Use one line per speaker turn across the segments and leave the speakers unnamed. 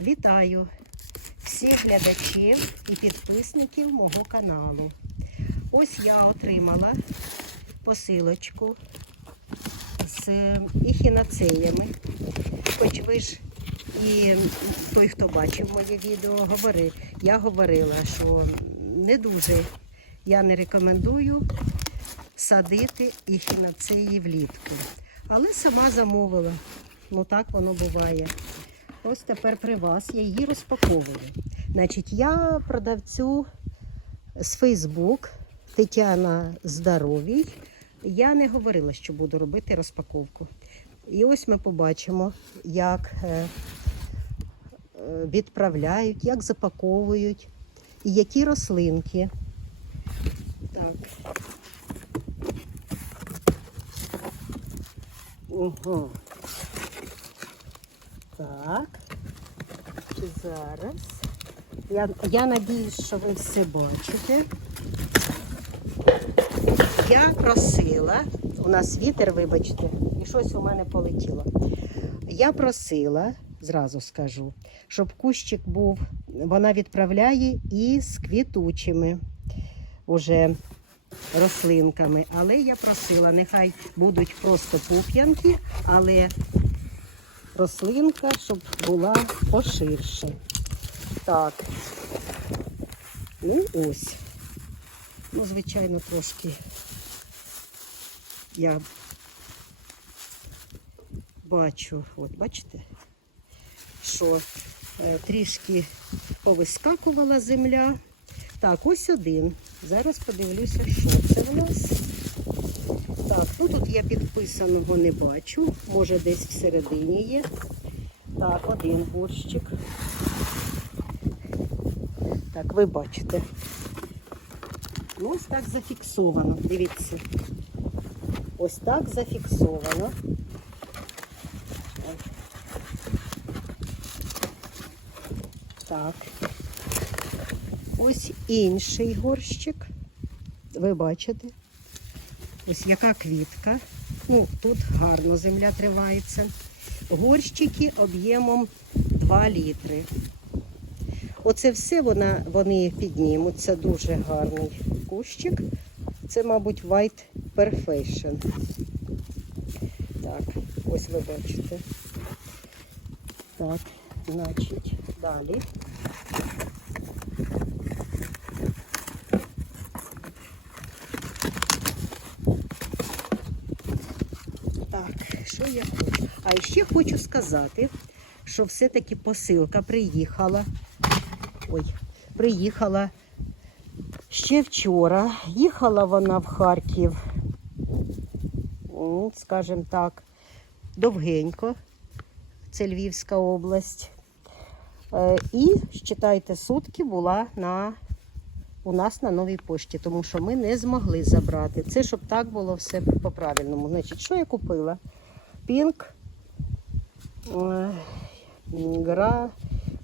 Вітаю всіх глядачів і підписників мого каналу. Ось я отримала посилочку з ехінацеями. Хоч ви ж і той, хто бачив моє відео, говори, я говорила, що не дуже я не рекомендую садити ехінацеї влітку. Але сама замовила. Ну так воно буває. Ось тепер при вас я її розпаковую. Значить, я продавцю з Фейсбук Тетяна Здоровій. Я не говорила, що буду робити розпаковку. І ось ми побачимо, як е, відправляють, як запаковують і які рослинки. Так. Ого. Так. Чи зараз? Я, я надіюсь, що ви все бачите. Я просила, у нас вітер, вибачте, і щось у мене полетіло. Я просила, зразу скажу, щоб кущик був, вона відправляє із квітучими уже рослинками. Але я просила, нехай будуть просто пуп'янки, але рослинка, щоб була поширше. Так. Ну ось. Ну, звичайно, трошки я бачу, от бачите, що е, трішки повискакувала земля. Так, ось один. Зараз подивлюся, що це в нас. Так, ну тут я підписаного не бачу. Може десь всередині є. Так, один горщик. Так, ви бачите. Ну, ось так зафіксовано. Дивіться. Ось так зафіксовано. Так. Ось інший горщик. Ви бачите? Ось яка квітка. Ну, тут гарно земля тривається. Горщики об'ємом 2 літри. Оце все вона, вони піднімуть. Це дуже гарний кущик. Це, мабуть, White Perfection. Так, ось ви бачите. Так, значить, далі. Так, що я хочу? А ще хочу сказати, що все-таки посилка приїхала. Ой, приїхала ще вчора. Їхала вона в Харків, скажімо так, довгенько. Це Львівська область. Е, І, считайте, сутки була на, у нас на новій пошті, тому що ми не змогли забрати. Це щоб так було все по-правильному. Значить, що я купила? Пінк. Гра.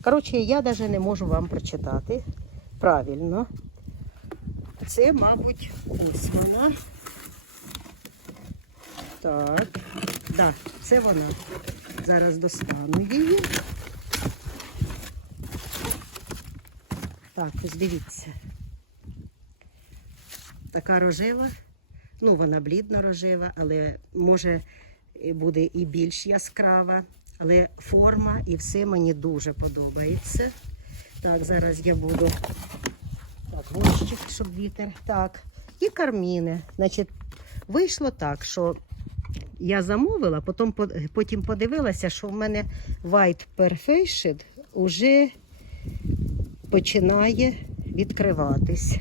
Коротше, я навіть не можу вам прочитати правильно. Це, мабуть, ось вона. Так. Да, це вона. Зараз достану її. Так, ось дивіться. Така рожева. Ну, вона блідно рожева, але може буде і більш яскрава. Але форма і все мені дуже подобається. Так, зараз я буду так, горщик, щоб вітер. Так. І карміни. Значить, вийшло так, що я замовила, потім, потім подивилася, що в мене White Perfection вже починає відкриватись.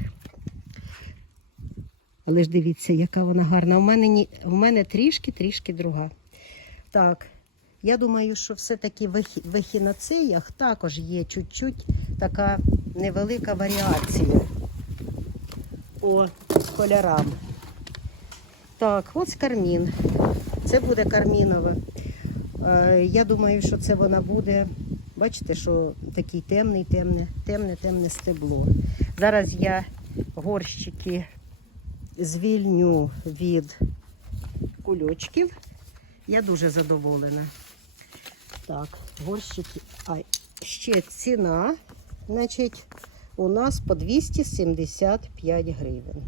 Але ж дивіться, яка вона гарна. У мене, у мене трішки-трішки друга. Так, я думаю, що все-таки в ехі- ехінацеях також є чуть-чуть така невелика варіація по кольорам. Так, ось кармін. Це буде кармінова. Е, Я думаю, що це вона буде. Бачите, що такий темний, темне, темне, темне стебло. Зараз я горщики звільню від кульочків. Я дуже задоволена. Так, горщики. Ай, ще ціна, значить, у нас по 275 гривень.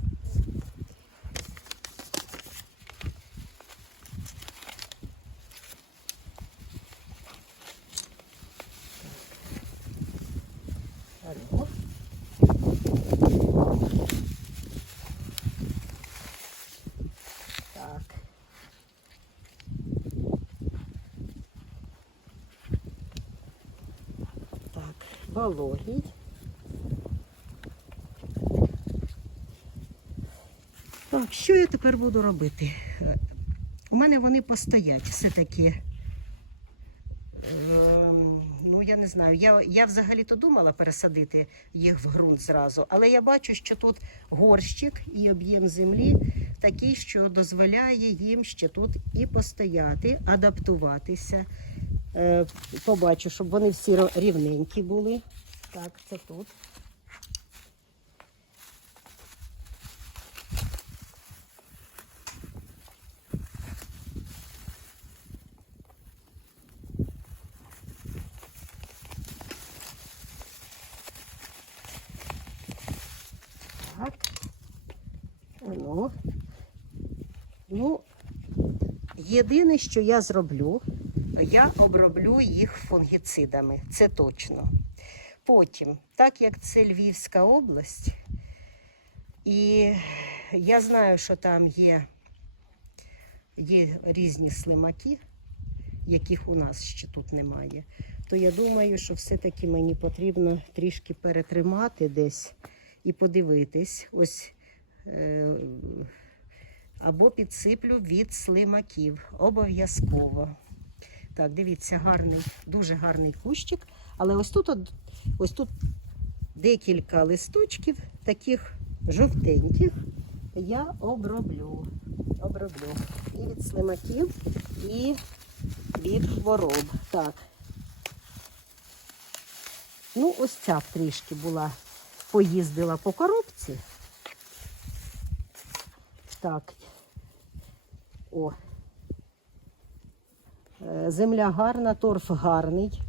Алло. Так. Так, вологий. Так, що я тепер буду робити? У мене вони постоять все-таки. Ем, ну, я не знаю. Я, я взагалі-то думала пересадити їх в ґрунт зразу, але я бачу, що тут горщик і об'єм землі такий, що дозволяє їм ще тут і постояти, адаптуватися. Е, побачу, щоб вони всі рівненькі були. Так, це тут. Так. Ну. Ну, єдине, що я зроблю, я оброблю їх фунгіцидами. Це точно. Потім, так як це Львівська область, і я знаю, що там є, є різні слимаки, яких у нас ще тут немає, то я думаю, що все-таки мені потрібно трішки перетримати десь і подивитись. Ось. Е- або підсиплю від слимаків. Обов'язково. Так, дивіться, гарний, дуже гарний кущик. Але ось тут, ось тут декілька листочків, таких жовтеньких, я оброблю. Оброблю. І від слимаків, і від хвороб. Так. Ну, ось ця трішки була, поїздила по коробці. Так. О. Е, Земля гарна, торф гарний.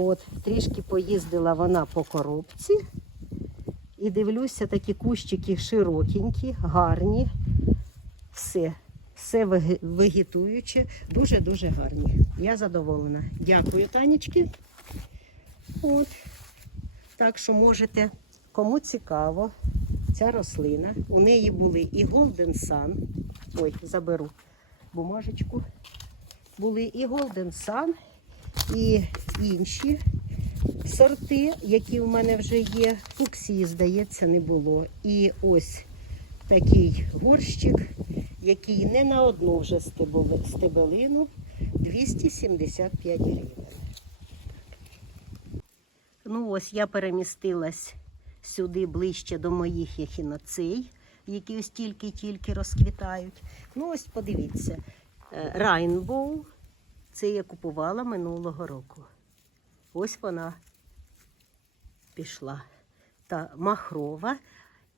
От, трішки поїздила вона по коробці. І дивлюся, такі кущики широкенькі, гарні. Все, все вегетуюче, дуже-дуже гарні. Я задоволена. Дякую, Танечки. От. Так що можете, кому цікаво, ця рослина. У неї були і Golden Sun. Ой, заберу бумажечку. Були і Golden Sun, і інші сорти, які в мене вже є. Фуксії, здається, не було. І ось такий горщик, який не на одну вже стебелину 275 гривень. Ну ось я перемістилась сюди ближче до моїх ехіноцей, які ось тільки-тільки розквітають. Ну ось подивіться, е, Rainbow, це я купувала минулого року. Ось вона пішла. Та махрова.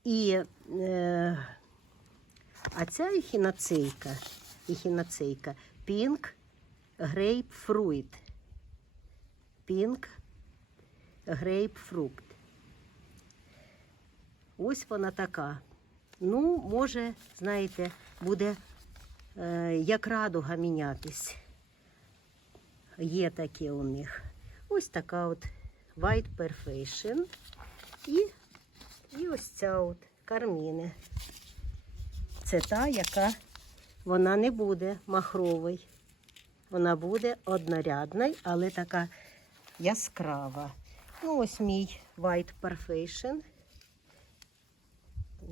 І, е, а ця ехіноцейка, ехіноцейка Pink Grapefruit. Pink Grapefruit. Ось вона така. Ну, може, знаєте, буде е, як радуга мінятись. Є такі у них. Ось така от White Perfection. І, і ось ця от карміни. Це та, яка вона не буде махровою. Вона буде однорядна, але така яскрава. Ну, ось мій White Perfection.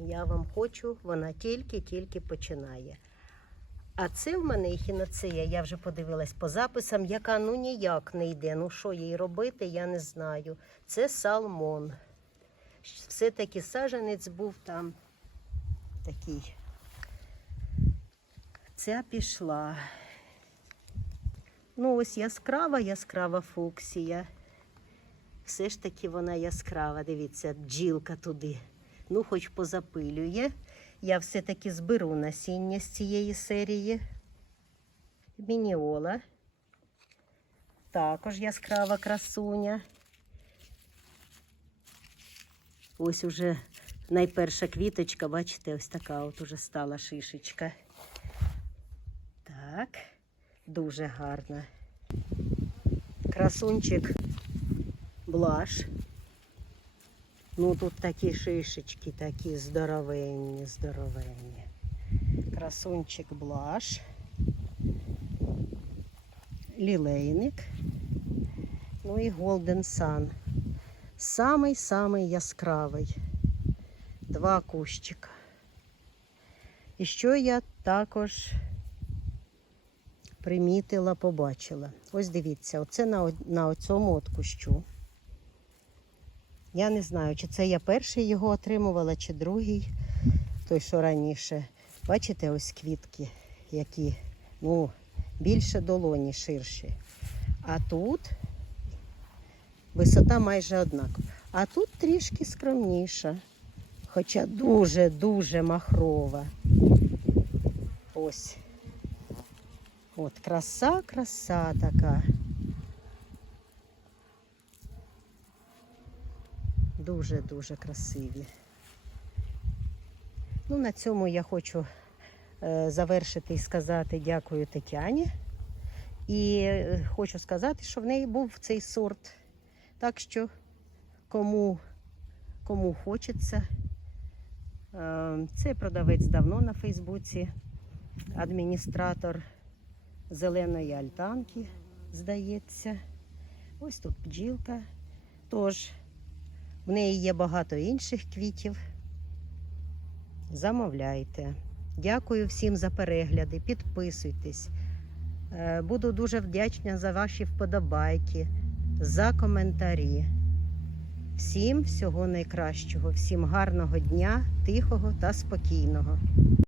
Я вам хочу, вона тільки-тільки починає. А це в мене ехінацея, я вже подивилась по записам, яка ну ніяк не йде. Ну що їй робити, я не знаю. Це салмон. Все-таки саженець був там такий. Ця пішла. Ну, ось яскрава, яскрава фуксія. Все ж таки вона яскрава. Дивіться, бджілка туди. Ну, хоч позапилює. Я все-таки зберу насіння з цієї серії. Мініола. також яскрава красуня. Ось уже найперша квіточка, бачите, ось така от уже стала шишечка. Так, дуже гарна. Красунчик блаш. Ну тут такі шишечки, такі здоровенні, здоровенні. Красунчик блаш. Лілейник. Ну і Golden Sun. Самий-самий яскравий. Два кущика. І що я також примітила, побачила. Ось дивіться, оце на, на цьому от кущу. Я не знаю, чи це я перший його отримувала, чи другий, той, що раніше. Бачите, ось квітки, які ну, більше долоні, ширші. А тут висота майже однакова. А тут трішки скромніша, хоча дуже-дуже махрова. Ось. От краса, краса така. Дуже-дуже красиві. Ну, на цьому я хочу е, завершити і сказати дякую Тетяні. І е, хочу сказати, що в неї був цей сорт. Так що кому, кому хочеться, е, цей продавець давно на Фейсбуці, адміністратор зеленої альтанки, здається. Ось тут бджілка. Тож в неї є багато інших квітів. Замовляйте. Дякую всім за перегляди. Підписуйтесь. Е, Буду дуже вдячна за ваші вподобайки, за коментарі. Всім всього найкращого, всім гарного дня, тихого та спокійного.